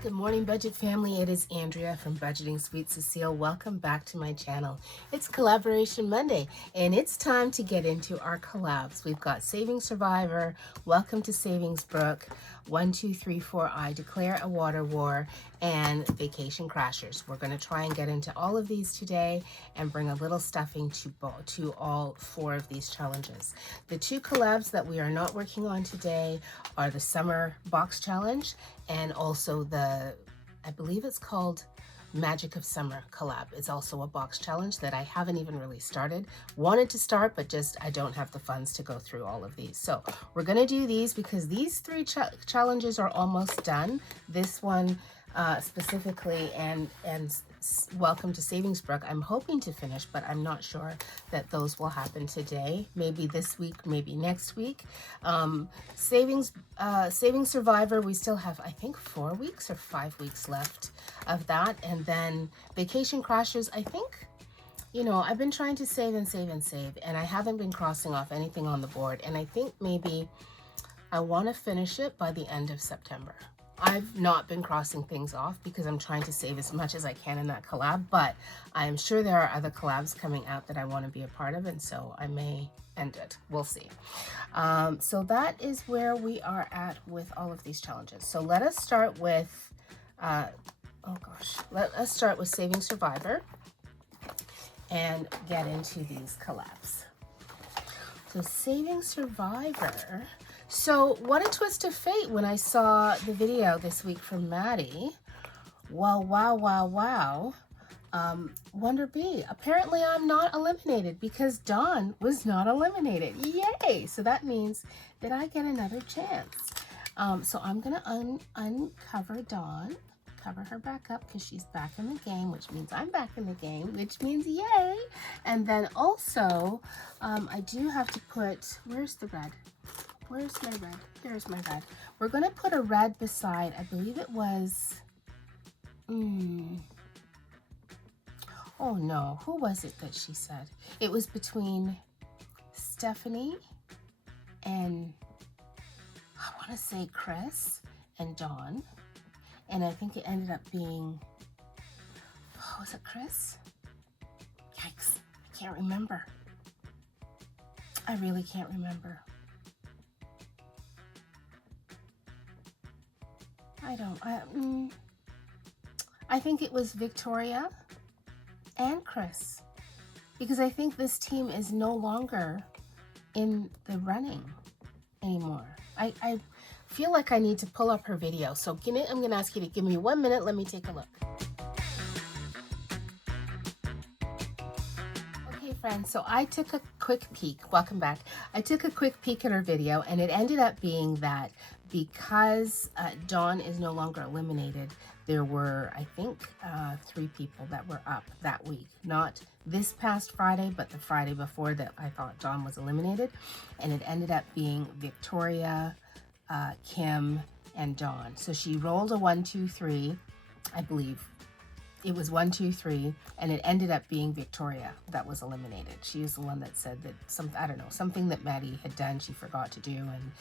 Good morning, budget family. It is Andrea from Budgeting Sweet Cecile. Welcome back to my channel. It's Collaboration Monday, and it's time to get into our collabs. We've got Savings Survivor, Welcome to Savings Brook, 1, 2, 3, 4, I Declare a Water War, and Vacation Crashers. We're going to try and get into all of these today and bring a little stuffing to all 4 of these challenges. The 2 collabs that we are not working on today are the Summer Box Challenge and also the, I believe it's called Magic of Summer Collab. It's also a box challenge that I haven't even really started. Wanted to start, but just I don't have the funds to go through all of these. So we're going to do these because these 3 challenges are almost done. This one specifically and Welcome to Savings Brook, I'm hoping to finish, but I'm not sure that those will happen today. Maybe this week, maybe next week. Savings Survivor, we still have, I think, 4 weeks or 5 weeks left of that. And then Vacation Crashers, I think, you know, I've been trying to save and save and save, and I haven't been crossing off anything on the board. And I think maybe I want to finish it by the end of September. I've not been crossing things off because I'm trying to save as much as I can in that collab, but I'm sure there are other collabs coming out that I want to be a part of, and so I may end it. We'll see. So that is where we are at with all of these challenges. So let us start with, let us start with Saving Survivor and get into these collabs. So Saving Survivor. So what a twist of fate when I saw the video this week from Madi. Well, wow. Wonder B. Apparently I'm not eliminated because Dawn was not eliminated. Yay! So that means that I get another chance. So I'm going to uncover Dawn, cover her back up because she's back in the game, which means I'm back in the game, which means yay! And then also, I do have to put, where's the red? Where's my red? Here's my red. We're going to put a red beside, I believe it was, oh no, who was it that she said? It was between Stephanie and, I want to say Chris and Dawn. And I think it ended up being, oh, was it Chris? Yikes, I can't remember. I really can't remember. I think it was Victoria and Chris, because I think this team is no longer in the running anymore. I feel like I need to pull up her video. So I'm going to ask you to give me 1 minute. Let me take a look. Okay, friends, so I took a quick peek. Welcome back. I took a quick peek at her video, and it ended up being that because Dawn is no longer eliminated, there were, I think, 3 people that were up that week. Not this past Friday, but the Friday before that I thought Dawn was eliminated. And it ended up being Victoria, Kim, and Dawn. So she rolled a 1, 2, 3, I believe. It was 1, 2, 3, and it ended up being Victoria that was eliminated. She was the one that said that something that Madi had done she forgot to do and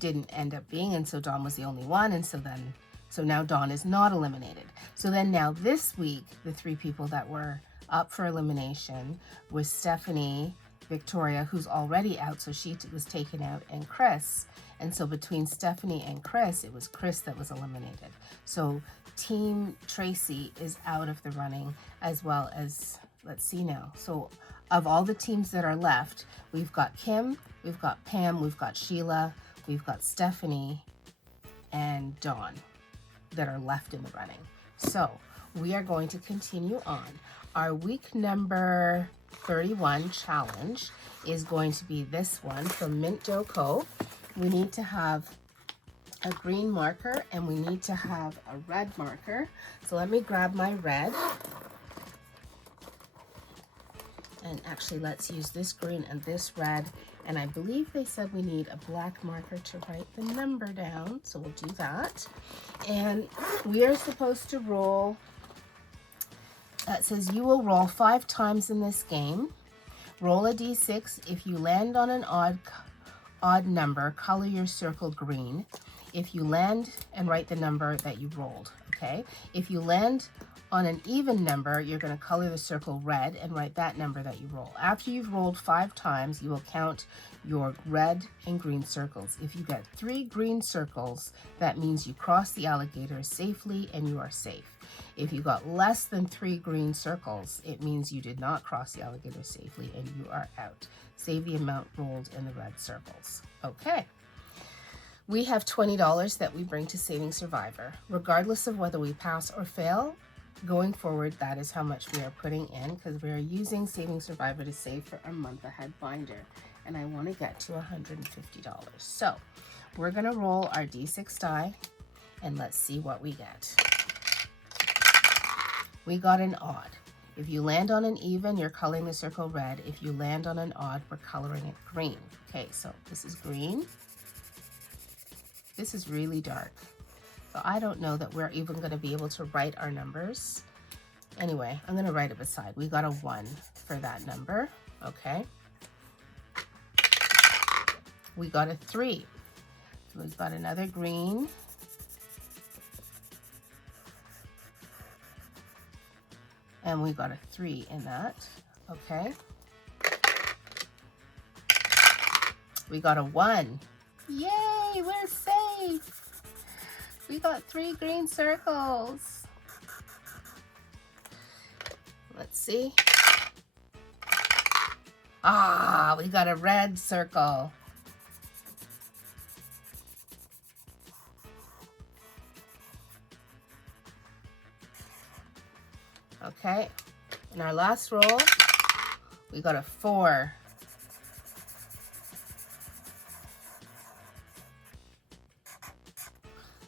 didn't end up being, and so Dawn was the only one, and so now Dawn is not eliminated. So then now this week, the 3 people that were up for elimination was Stephanie, Victoria, who's already out, so she was taken out, and Chris. And so between Stephanie and Chris, it was Chris that was eliminated. So Team Traci is out of the running, as well as, let's see now. So of all the teams that are left, we've got Kim, we've got Pam, we've got Sheila, we've got Stephanie and Dawn that are left in the running. So we are going to continue on. Our week number 31 challenge is going to be this one from Mint Dough Co. We need to have a green marker and we need to have a red marker. So let me grab my red. And actually, let's use this green and this red. And I believe they said we need a black marker to write the number down. So we'll do that. And we are supposed to roll. It says you will roll 5 times in this game. Roll a d6. If you land on an odd number, color your circle green. If you land and write the number that you rolled. okay? If you land on an even number, you're going to color the circle red and write that number that you roll. After you've rolled 5 times, you will count your red and green circles. If you get 3 green circles, that means you cross the alligator safely and you are safe. If you got less than 3 green circles, it means you did not cross the alligator safely and you are out. Save the amount rolled in the red circles. Okay. We have $20 that we bring to Savings Survivor. Regardless of whether we pass or fail, going forward, that is how much we are putting in, because we are using Savings Survivor to save for our month ahead binder. And I want to get to $150. So we're going to roll our D6 die and let's see what we get. We got an odd. If you land on an even, you're coloring the circle red. If you land on an odd, we're coloring it green. Okay, so this is green. This is really dark. So I don't know that we're even going to be able to write our numbers. Anyway, I'm going to write it beside. We got a 1 for that number. Okay. We got a 3. So we've got another green. And we got a 3 in that. Okay. We got a 1. Yay, we're safe. We got 3 green circles. Let's see. Ah, we got a red circle. Okay, in our last roll, we got a 4.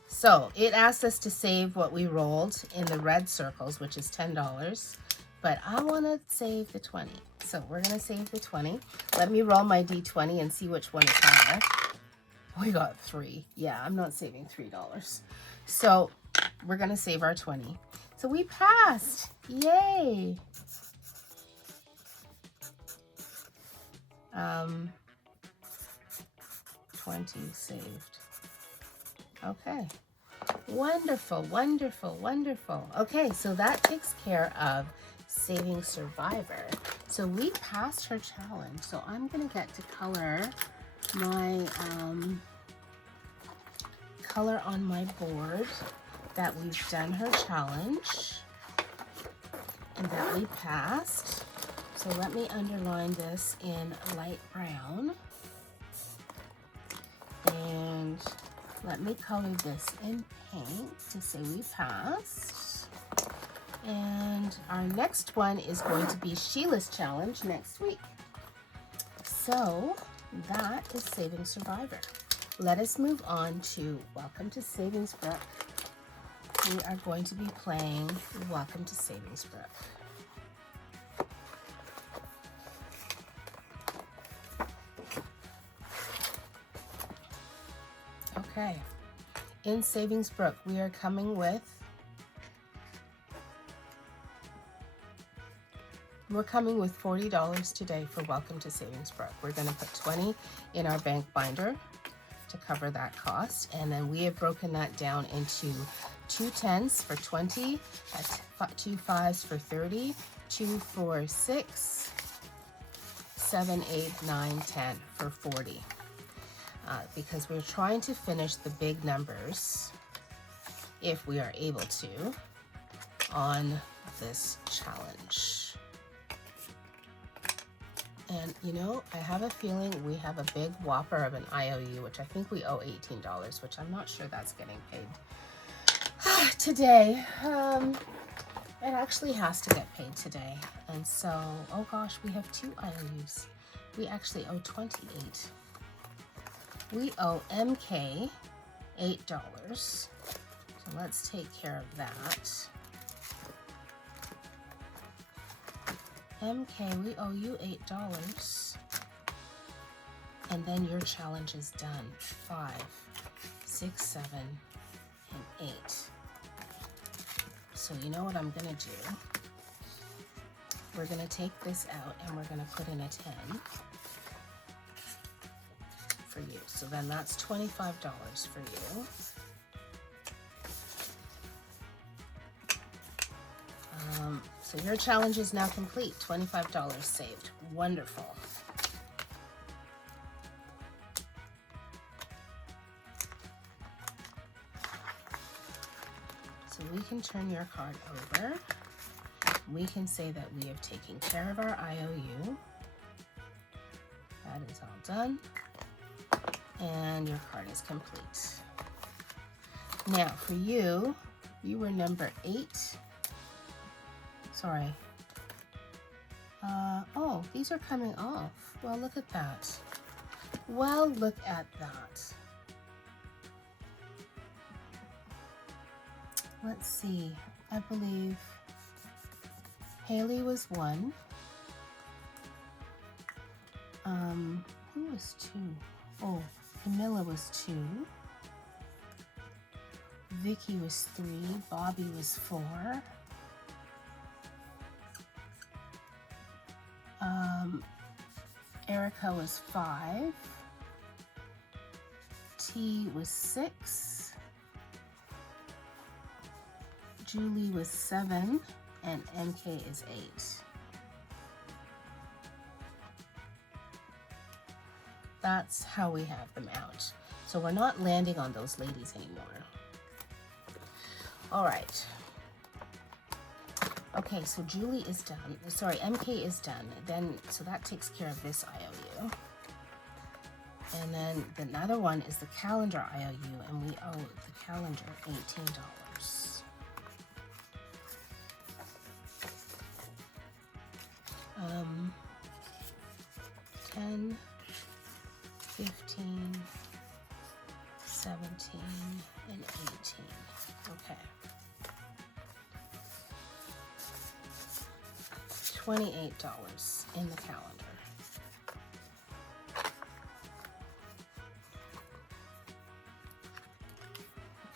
So it asked us to save what we rolled in the red circles, which is $10, but I want to save the 20. So we're going to save the 20. Let me roll my D20 and see which one is higher. We got 3. Yeah, I'm not saving $3. So we're going to save our 20. So we passed. Yay. 20 saved. Okay. Wonderful, wonderful, wonderful. Okay, so that takes care of Savings Survivor. So we passed her challenge. So I'm going to get to color my color on my board that we've done her challenge and that we passed. So let me underline this in light brown. And let me color this in pink to say we passed. And our next one is going to be Sheila's challenge next week. So that is Savings Survivor. Let us move on to Welcome to Savings Brook. We are going to be playing Welcome to Savings Brook. Okay, in Savings Brook, we are coming with $40 today for Welcome to Savings Brook. We're going to put 20 in our bank binder to cover that cost, and then we have broken that down into 2 10s for 20, 2 5s for 30, 2 4 6, 7 8 9 10 for 40. Because we're trying to finish the big numbers, if we are able to, on this challenge. And you know, I have a feeling we have a big whopper of an IOU, which I think we owe $18, which I'm not sure that's getting paid today. It actually has to get paid today. And so, oh gosh, we have 2 IOUs. We actually owe 28. We owe MK $8. So let's take care of that. MK, we owe you $8. And then your challenge is done. 5, 6, 7, and 8. So you know what I'm gonna do? We're gonna take this out and we're gonna put in a 10. For you. So then that's $25 for you. So your challenge is now complete. $25 saved. Wonderful. So we can turn your card over. We can say that we have taken care of our IOU. That is all done. And your card is complete. Now for you, you were number 8. Sorry. Oh, these are coming off. Well, look at that. Well, look at that. Let's see. I believe Haley was 1. Who was 2? Oh, Camilla was 2. Vicky was 3. Bobby was 4. Erica was 5. T was 6. Julie was 7. And MK is 8. That's how we have them out. So we're not landing on those ladies anymore. All right. Okay, so Julie is done. Sorry, MK is done. Then, so that takes care of this IOU. And then the other one is the calendar IOU, and we owe the calendar $18. 10, 15, 17, and 18. Okay. $28 in the calendar.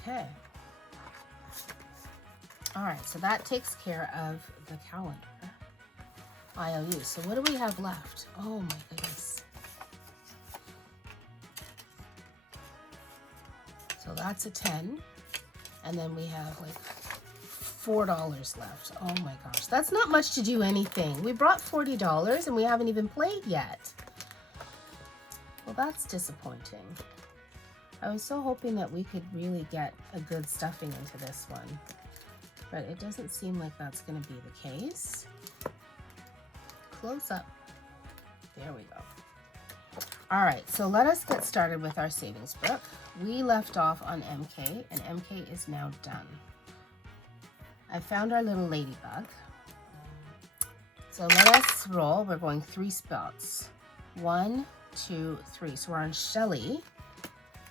Okay. All right, so that takes care of the calendar IOU. So what do we have left? Oh my goodness. So that's a 10. And then we have like $4 left. Oh my gosh, that's not much to do anything. We brought $40 and we haven't even played yet. Well, that's disappointing. I was so hoping that we could really get a good stuffing into this one, but it doesn't seem like that's going to be the case. Close up. There we go. All right, so let us get started with our Savings Brook. We left off on MK, and MK is now done. I found our little ladybug. So let us roll. We're going 3 spots. 1, 2, 3. So we're on Shelly.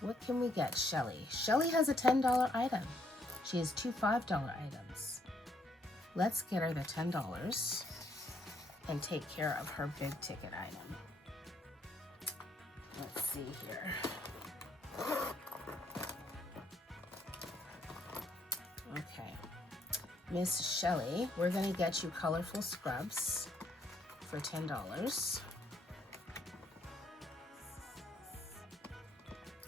What can we get Shelly? Shelly has a $10 item. She has 2 $5 items. Let's get her the $10 and take care of her big ticket item. Let's see here. Okay. Miss Shelly, we're going to get you colorful scrubs for $10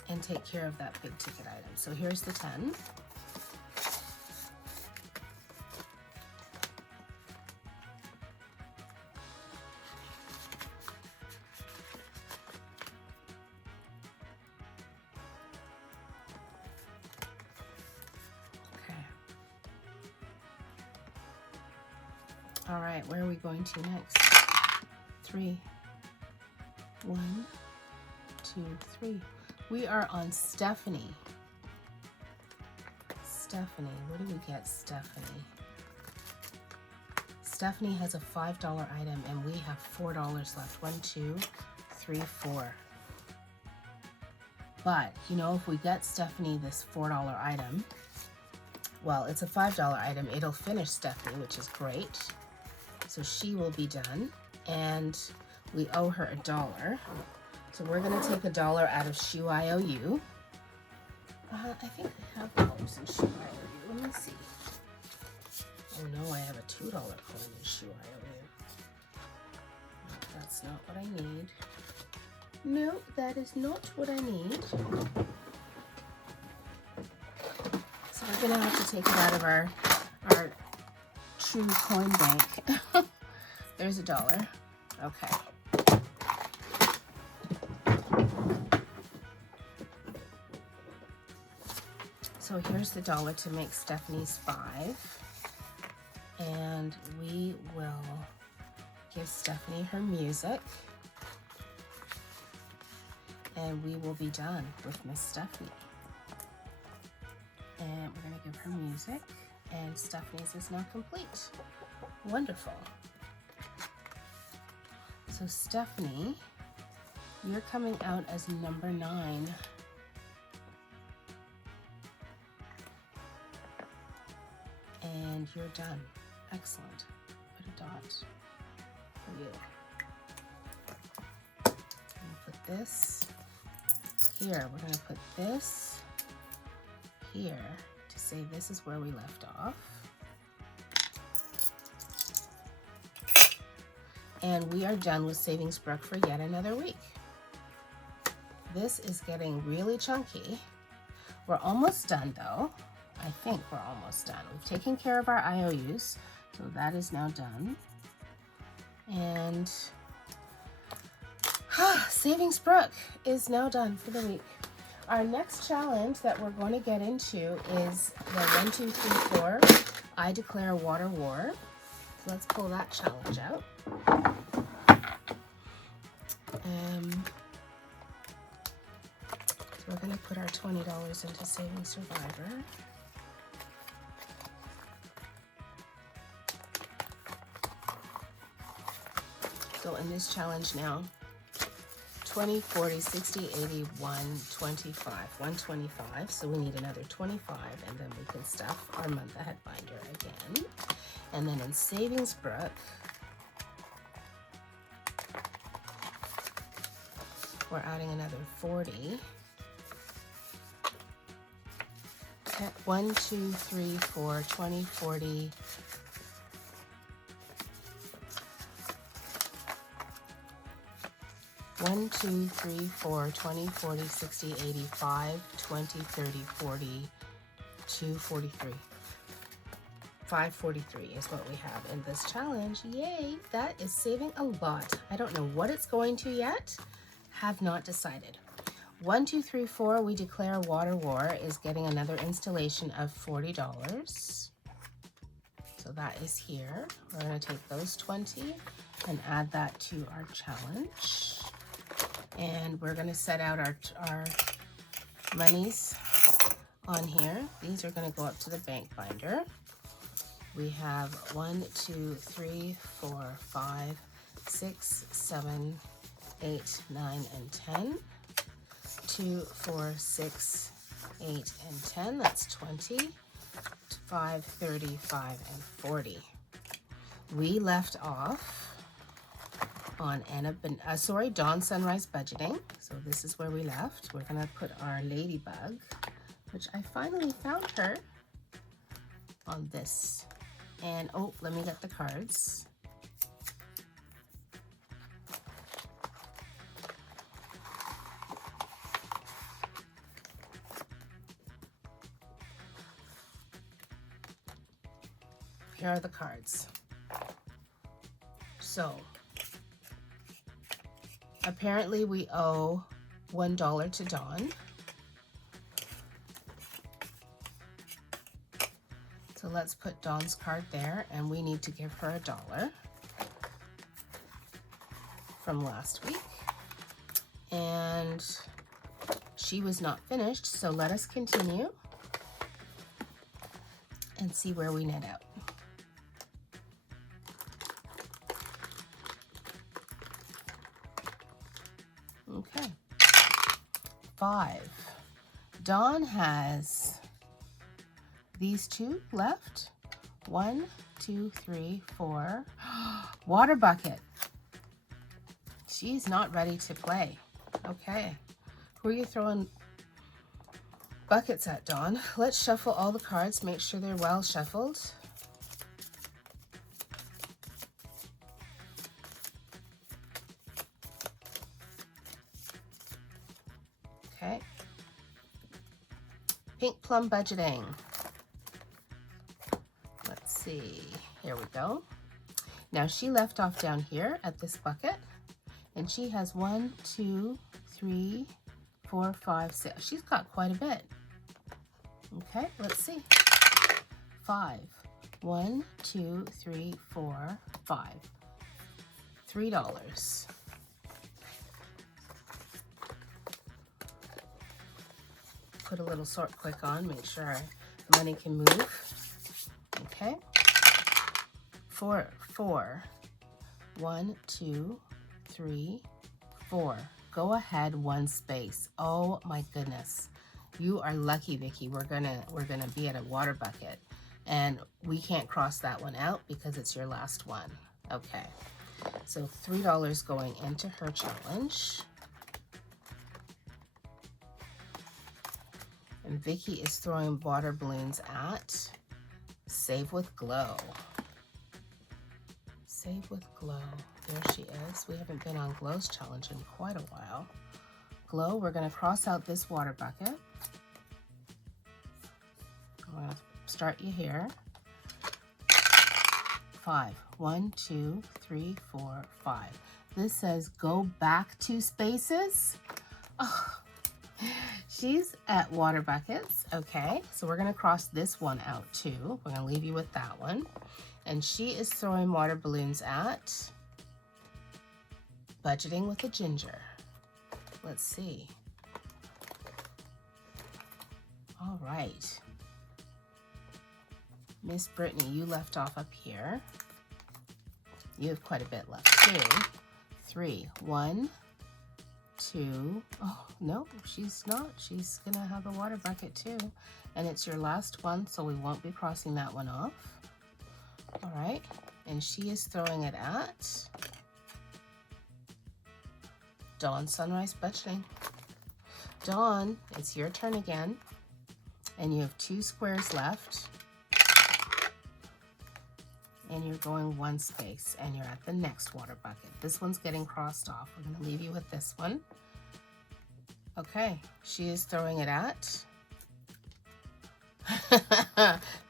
and take care of that big ticket item. So here's the 10. All right, where are we going to next? 3, 1, 2, 3. We are on Stephanie. Stephanie, what do we get Stephanie? Stephanie has a $5 item and we have $4 left. 1, 2, 3, 4. But, you know, if we get Stephanie this $4 item, well, it's a $5 item. It'll finish Stephanie, which is great. So she will be done, and we owe her $1. So we're going to take $1 out of shoe IOU. I think I have dollars in shoe IOU. Let me see. Oh no, I have a $2 coin in shoe IOU. That's not what I need. No, that is not what I need. So we're going to have to take it out of our true coin bank. There's $1. Okay. So here's the $1 to make Stephanie's 5. And we will give Stephanie her music. And we will be done with Miss Stephanie. And we're going to give her music. And Stephanie's is now complete. Wonderful. So Stephanie, you're coming out as number 9. And you're done. Excellent. Put a dot for you. And put this here. We're going to put this here to say this is where we left off. And we are done with Savings Brook for yet another week. This is getting really chunky. We're almost done though. I think we're almost done. We've taken care of our IOUs, so that is now done. And Savings Brook is now done for the week. Our next challenge that we're going to get into is the 1, 2, 3, 4, I declare water war. So let's pull that challenge out. So we're going to put our $20 into Savings Survivor. So in this challenge now, 20, 40, 60, 80, 125. 125, so we need another 25, and then we can stuff our month ahead binder again. And then in Savings Brook, we're adding another 40. 1, 2, 3, 4, 20, 40, 1, 2, 3, 4, 20, 40, 60, 85, 20, 30, 40, 243. 543 is what we have in this challenge. Yay, that is saving a lot. I don't know what it's going to yet. Have not decided. 1, 2, 3, 4, we declare water war is getting another installation of $40. So that is here. We're going to take those 20 and add that to our challenge. And we're going to set out our monies on here. These are going to go up to the bank binder. We have 1, 2, 3, 4, 5, 6, 7, 8, 9, and 10. 2, 4, 6, 8, and 10. That's 20. 5, 30, 5, and 40. We left off on Dawn Sunrise Budgeting. So this is where we left. We're gonna put our ladybug, which I finally found her, on this. And oh, let me get the cards. Here are the cards. So apparently we owe $1 to Dawn. So let's put Dawn's card there, and we need to give her $1 from last week. And she was not finished, so let us continue and see where we net out. Okay. 5. Dawn has these 2 left. 1, 2, 3, 4. Water bucket. She's not ready to play. Okay. Who are you throwing buckets at, Dawn? Let's shuffle all the cards. Make sure they're well shuffled. Okay. Pink Plum Budgeting. Let's see. Here we go. Now she left off down here at this bucket, and she has 1, 2, 3, 4, 5, 6. She's got quite a bit. Okay, let's see. 5. 1, 2, 3, 4, 5. $3. Put a little sort quick on, make sure our money can move. Okay. 4. 1, 2, 3, 4. Go ahead 1 space. Oh my goodness. You are lucky, Vicky. We're gonna be at a water bucket, and we can't cross that one out because it's your last one. Okay. So $3 going into her challenge. And Vicky is throwing water balloons at Save with Glow. Save with Glow. There she is. We haven't been on Glow's challenge in quite a while. Glow, we're going to cross out this water bucket. I'm going to start you here. 5. 1, 2, 3, 4, 5. This says go back 2 spaces. Oh, she's at water buckets. Okay, so we're going to cross this one out too. We're going to leave you with that one. And she is throwing water balloons at Budgeting with a Ginger. Let's see. All right. Miss Brittnie, you left off up here. You have quite a bit left. 2, 3, 1, 2. Oh, no, she's not. She's gonna have a water bucket too. And it's your last one, so we won't be crossing that one off. All right, and she is throwing it at Dawn Sunrise Budgeting. Dawn, it's your turn again, and you have 2 squares left, and you're going 1 space, and you're at the next water bucket. This one's getting crossed off. We're gonna leave you with this one. Okay, she is throwing it at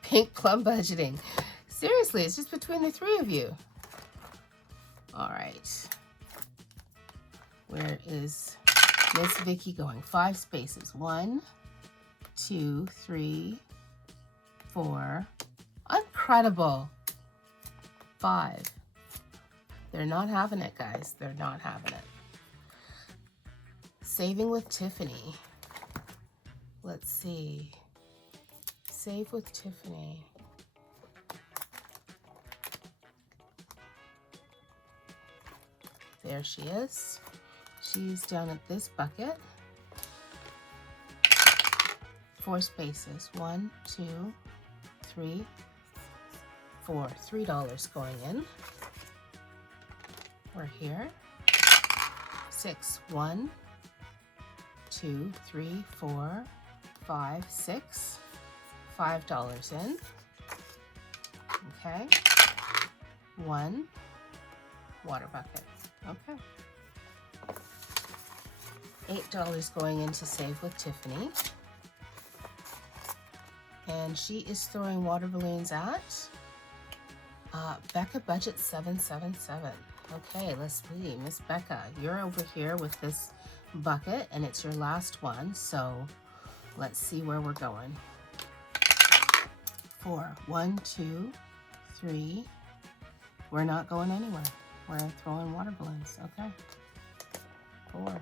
Pink Plum Budgeting. Seriously, it's just between the 3 of you. All right. Where is Miss Vicky going? 5 spaces. 1, 2, 3, 4. Incredible. 5. They're not having it, guys. They're not having it. Saving with Tiffany. Let's see. Save with Tiffany. There she is. She's down at this bucket. 4 spaces. 1, 2, 3, 4. $3 going in. We're here. 6. 1, 2, 3, 4, 5, 6. $5 in. Okay. 1 water bucket. Okay. $8 going into Save with Tiffany. And she is throwing water balloons at Becca Budget 777. Okay, let's see. Miss Becca, you're over here with this bucket, and it's your last one. So let's see where we're going. 4. 1, 2, 3. We're not going anywhere. We're throwing water balloons. Okay. 4.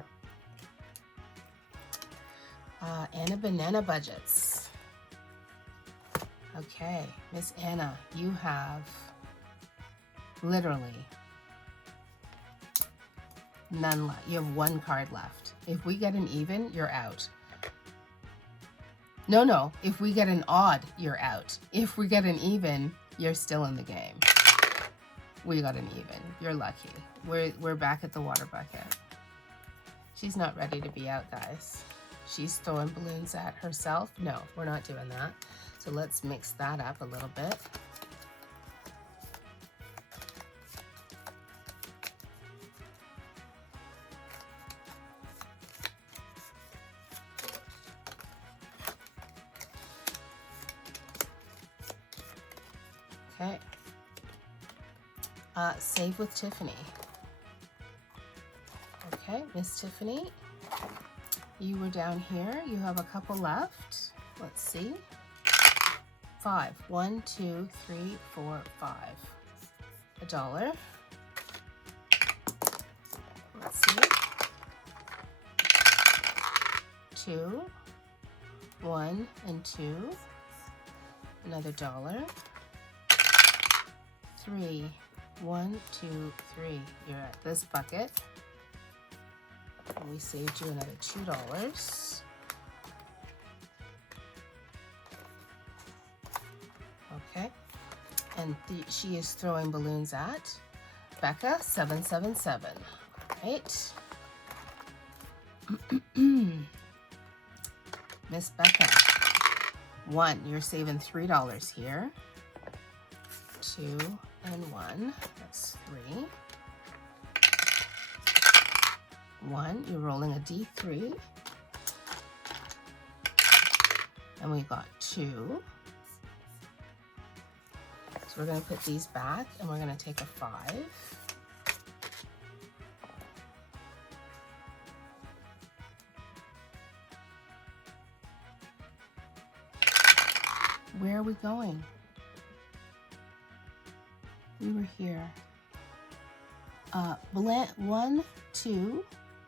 Anna Banana Budgets. Okay, Miss Anna, you have literally none left. You have 1 card left. If we get an even, you're out. No. If we get an odd, you're out. If we get an even, you're still in the game. We got an even. You're lucky. We're back at the water bucket. She's not ready to be out, guys. She's throwing balloons at herself. No, we're not doing that. So let's mix that up a little bit. Okay. Save with Tiffany. Okay, Miss Tiffany, you were down here. You have a couple left. Let's see. 5. 1, 2, 3, 4, 5. $1. Let's see. 2. 1 and 2. Another $1. 3. 1, 2, 3. You're at this bucket. And we saved you another $2. Okay. And she is throwing balloons at Becca 777. Right. Miss Becca 1. You're saving $3 here. 2 and 1. That's 3. 1. You're rolling a D3. And we got 2. So we're going to put these back and we're going to take a 5. Where are we going? We were here. 1, 2.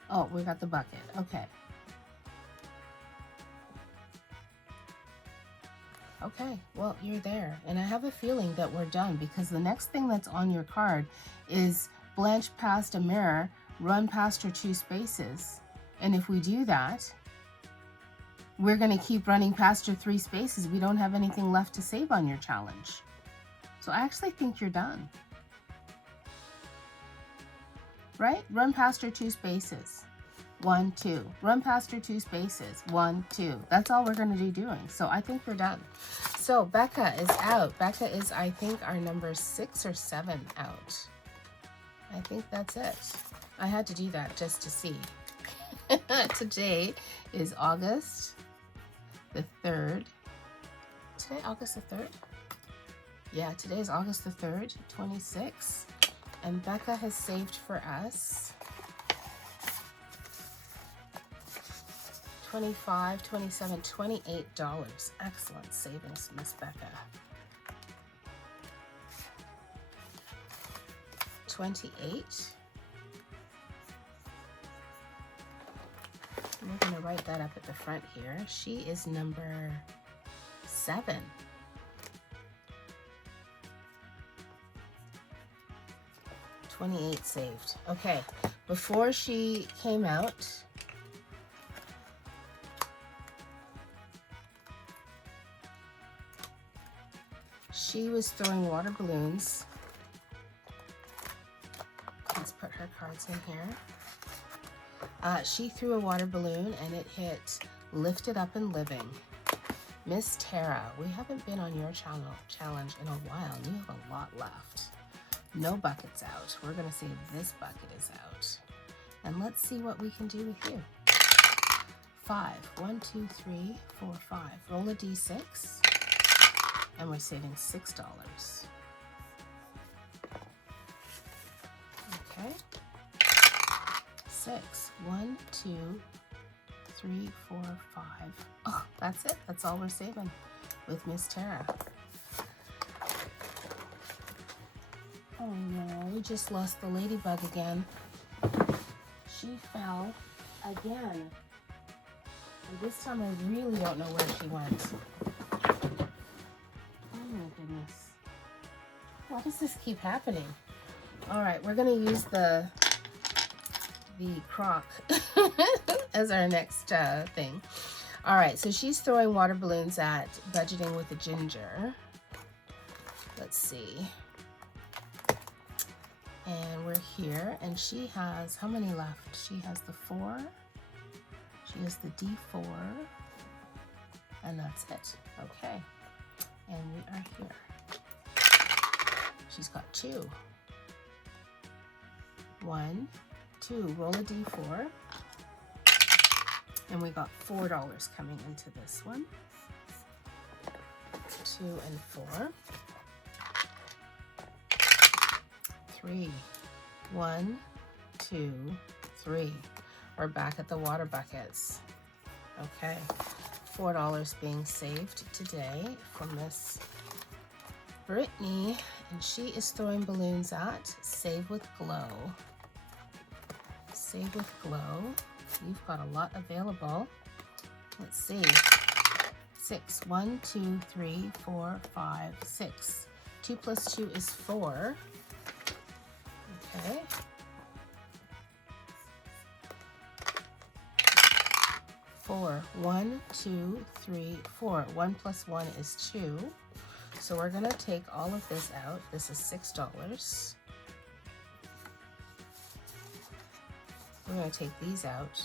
Oh, we got the bucket. Okay. Okay, well, you're there. And I have a feeling that we're done because the next thing that's on your card is blanch past a mirror, run past her 2 spaces. And if we do that, we're going to keep running past your 3 spaces. We don't have anything left to save on your challenge. So I actually think you're done. Right? Run past her 2 spaces. 1, 2. Run past her 2 spaces. 1, 2. That's all we're going to be doing. So I think we're done. So Becca is out. Becca is, I think, our number 6 or 7 out. I think that's it. I had to do that just to see. Today is August the 3rd. Today, August the 3rd? Yeah, today is August the 3rd, 26. And Becca has saved for us $25, $27, $28. Excellent savings, Miss Becca. 28. We're going to write that up at the front here. She is number 7. $28 saved. Okay, before she came out, she was throwing water balloons. Let's put her cards in here. She threw a water balloon and it hit Lifted Up and Living. Miss Tara, we haven't been on your challenge in a while. You have a lot left. No buckets out. We're going to say this bucket is out. And let's see what we can do with you. 5. 1, 2, 3, 4, 5. Roll a D6. And we're saving $6. Okay. 6. 1, 2, 3, 4, 5. Oh, that's it. That's all we're saving with Miss Tara. Oh no, we just lost the ladybug again. She fell again. And this time I really don't know where she went. Oh my goodness. Why does this keep happening? All right, we're gonna use the crock as our next thing. All right, so she's throwing water balloons at Budgeting with a Ginger. Let's see. And we're here, and she has, how many left? She has the 4, she has the D4, and that's it. Okay, and we are here. She's got 2. 1, 2, roll a D4, and we got $4 coming into this one. 2 and 4. 3. 1, 2, 3. We're back at the water buckets. Okay, $4 being saved today from Miss Brittnie, and she is throwing balloons at Save with Glow. Save with Glow. You've got a lot available. Let's see. 6. 1, 2, 3, 4, 5, 6. 2 plus 2 is 4. Okay. 4. 1, 2, 3, 4. 1 plus 1 is 2. So we're going to take all of this out. This is $6. We're going to take these out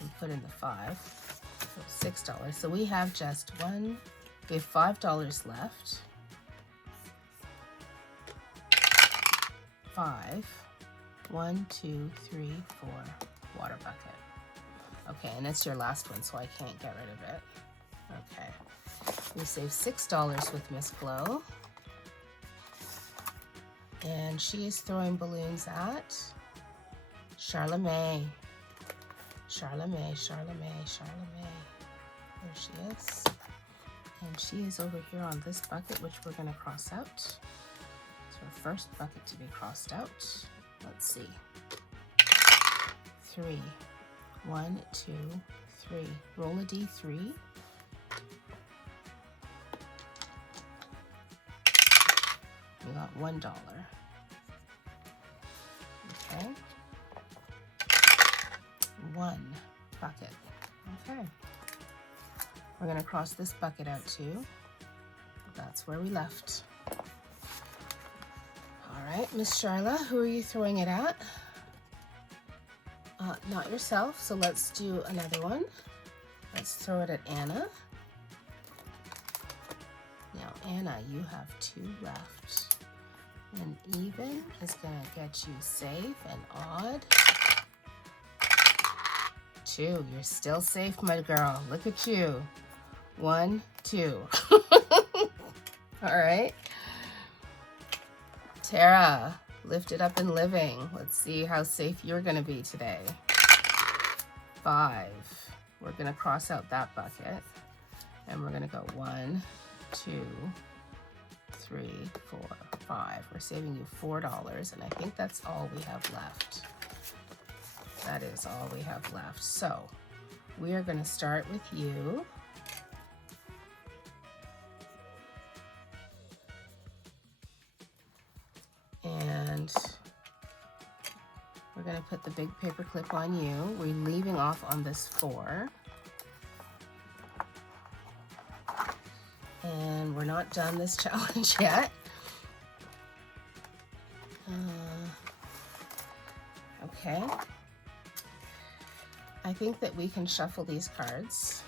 and put in the 5. So $6. So we have just we have $5 left. 5. 1, 2, 3, 4. Water bucket. Okay, and it's your last one, so I can't get rid of it. Okay. We saved $6 with Miss Glow. And she is throwing balloons at Charlemagne. Charlemagne, Charlemagne, Charlemagne. There she is. And she is over here on this bucket, which we're going to cross out. It's her first bucket to be crossed out. Let's see. 3. 1, 2, 3. Roll a D3. We got $1. Okay. 1 bucket. Okay. We're going to cross this bucket out too. That's where we left. All right, Miss Charla, who are you throwing it at? Not yourself, so let's do another one. Let's throw it at Anna. Now, Anna, you have 2 left. And even is going to get you safe and odd. 2. You're still safe, my girl. Look at you. 1, 2. All right. Tara, lift it up and living. Let's see how safe you're going to be today. 5. We're going to cross out that bucket. And we're going to go 1, 2, 3, 4, 5. We're saving you $4, and I think that's all we have left. That is all we have left. So we are going to start with you. And we're going to put the big paper clip on you. We're leaving off on this 4. And we're not done this challenge yet. Okay. I think that we can shuffle these cards.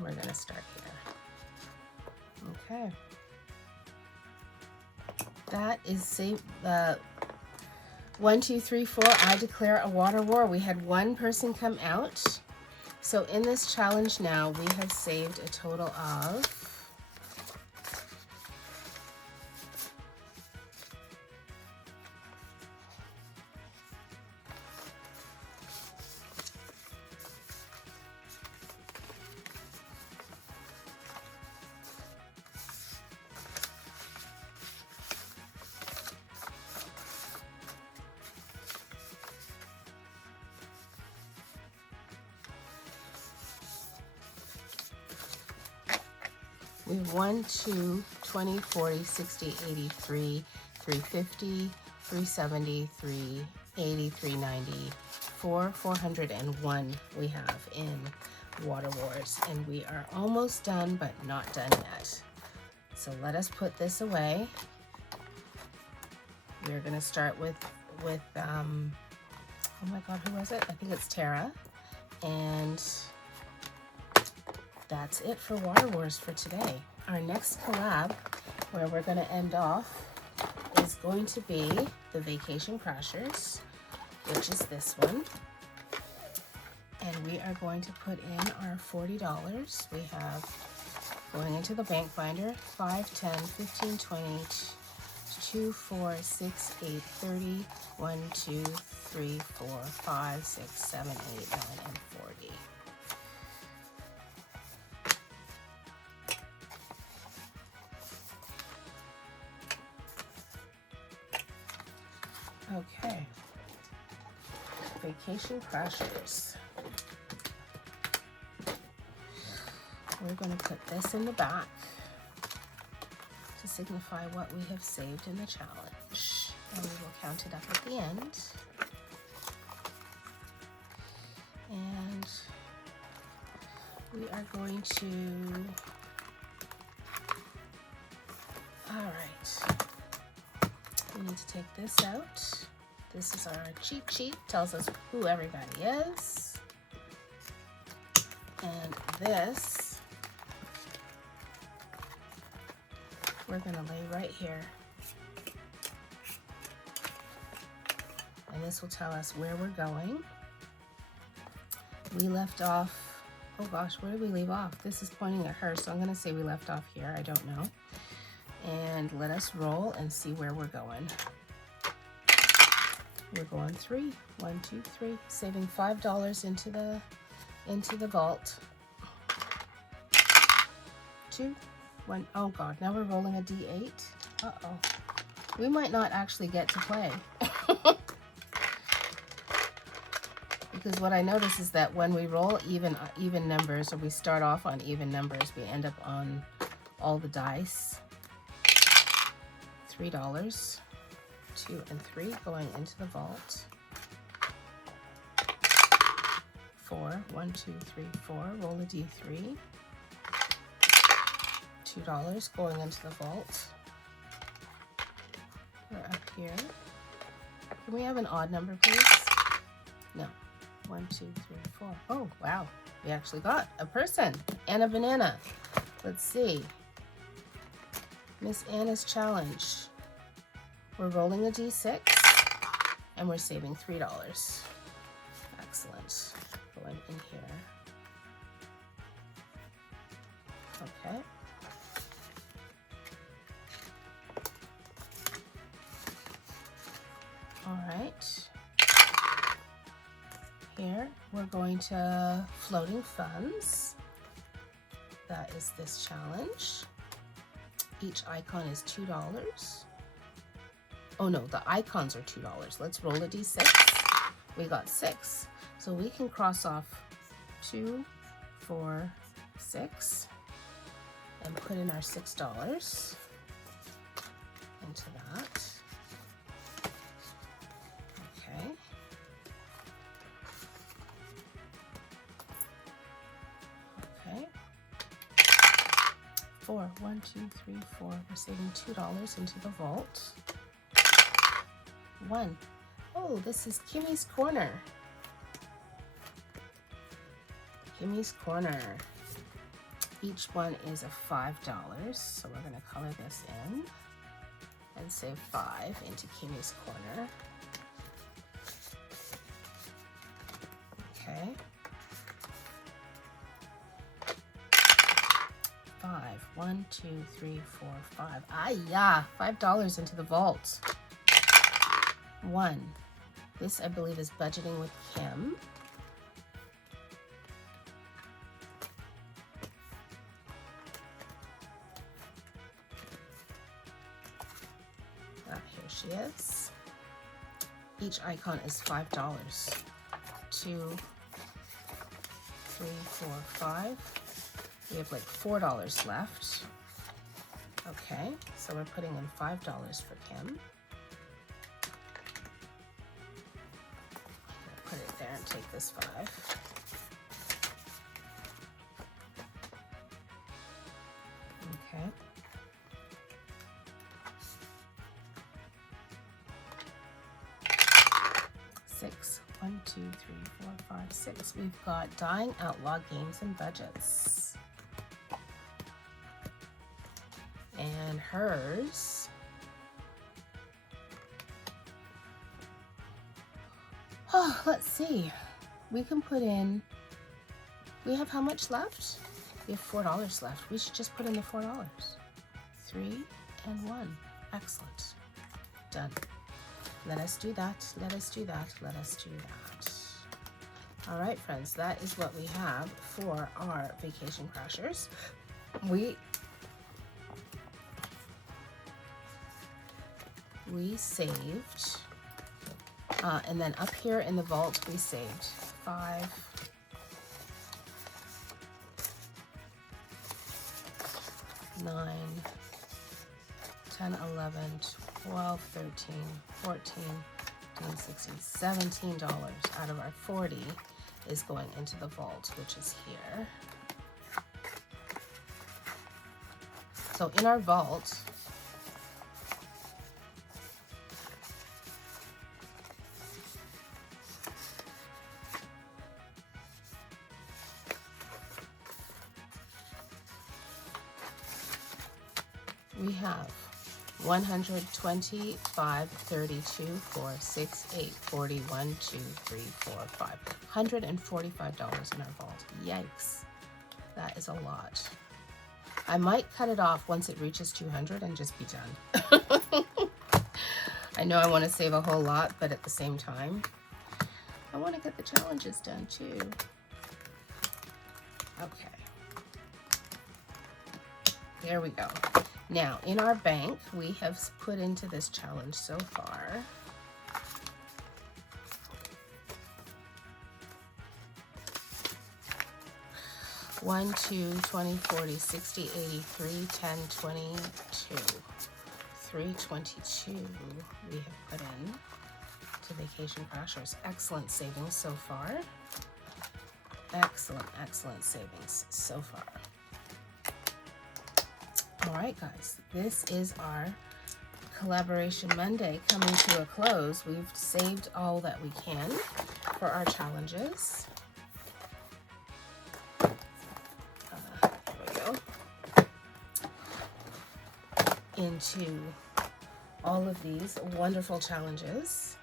We're going to start here. Okay. That is 1, 2, 3, 4. I declare a water war. We had 1 person come out. So in this challenge now, we have saved a total of we have 1, 2, 20, 40, 60, 83, 350, 370, 380, 390, 401 we have in Water Wars. And we are almost done, but not done yet. So let us put this away. We're going to start with oh my God, who was it? I think it's Tara. And that's it for Water Wars for today. Our next collab, where we're going to end off, is going to be the Vacation Crashers, which is this one. And we are going to put in our $40. We have going into the bank binder 5, 10, 15, 20, 2, 4, 6, 8, 30, 1, 2, 3, 4, 5, 6, 7, 8, 9, and 40. Okay, Vacation Crashers. We're going to put this in the back to signify what we have saved in the challenge, and we will count it up at the end. And we are going to, all right, we need to take this out. This is our cheat sheet, tells us who everybody is. And this, we're gonna lay right here. And this will tell us where we're going. We left off, oh gosh, where did we leave off? This is pointing at her, so I'm gonna say we left off here, I don't know. And let us roll and see where we're going. We're going 3, 1, 2, 3, saving $5 into the vault. 2, 1, oh God, now we're rolling a D8. Uh-oh, we might not actually get to play. Because what I notice is that when we roll even numbers, or we start off on even numbers, we end up on all the dice. $3, 2 and 3 going into the vault. 4, 1, 2, 3, 4, roll a D3. $2 going into the vault. We're up here. Can we have an odd number, please? No. 1, 2, 3, 4. Oh, wow. We actually got a person and a banana. Let's see. Miss Anna's challenge. We're rolling a D6 and we're saving $3. Excellent. Going in here. Okay. All right. Here we're going to floating funds. That is this challenge. Each icon is $2. Oh no, the icons are $2. Let's roll a D6. We got 6. So we can cross off 2, 4, 6 and put in our $6 into that. Okay. Okay. 4, 1, 2, 3, 4. We're saving $2 into the vault. 1. Oh, this is Kimmy's Corner. Kimmy's Corner. Each one is a $5, so we're going to color this in and save 5 into Kimmy's Corner. Okay. 5. 1, 2, 3, 4, 5. Ah, yeah, $5 into the vault. 1. This, I believe, is budgeting with Kim. Ah, here she is. Each icon is $5. 2, 3, 4, 5. We have like $4 left. Okay, so we're putting in $5 for Kim. Put it there and take this 5. Okay. Six. 1, 2, 3, 4, 5, 6. We've got Dying Outlaw Games and Budgets. And hers, oh, let's see. We can put in, we have how much left? We have $4 left. We should just put in the $4. 3 and 1. Excellent. Done. Let us do that. Let us do that. Let us do that. All right, friends, that is what we have for our Vacation Crashers. We saved, and then up here in the vault, we saved 5, 9, 10, 11, 12, 13, 14, 15, 16, $17 out of our 40 is going into the vault, which is here. So in our vault, we have 125, 32, 4, 6, 8, 40, 1, 2, 3, 4, 5. $145 in our vault. Yikes. That is a lot. I might cut it off once it reaches 200 and just be done. I know I want to save a whole lot, but at the same time, I want to get the challenges done too. Okay. There we go. Now, in our bank, we have put into this challenge so far $1, $2, $20, $40, $60, $80, $3, $10, $22. $322 we have put in to Vacation Crashers. Excellent savings so far. Excellent, excellent savings so far. All right, guys, this is our Collaboration Monday coming to a close. We've saved all that we can for our challenges. There we go. Into all of these wonderful challenges.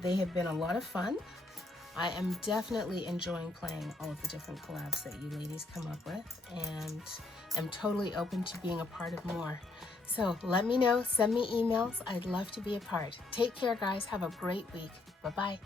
They have been a lot of fun. I am definitely enjoying playing all of the different collabs that you ladies come up with, and am totally open to being a part of more. So let me know, send me emails. I'd love to be a part. Take care, guys. Have a great week. Bye-bye.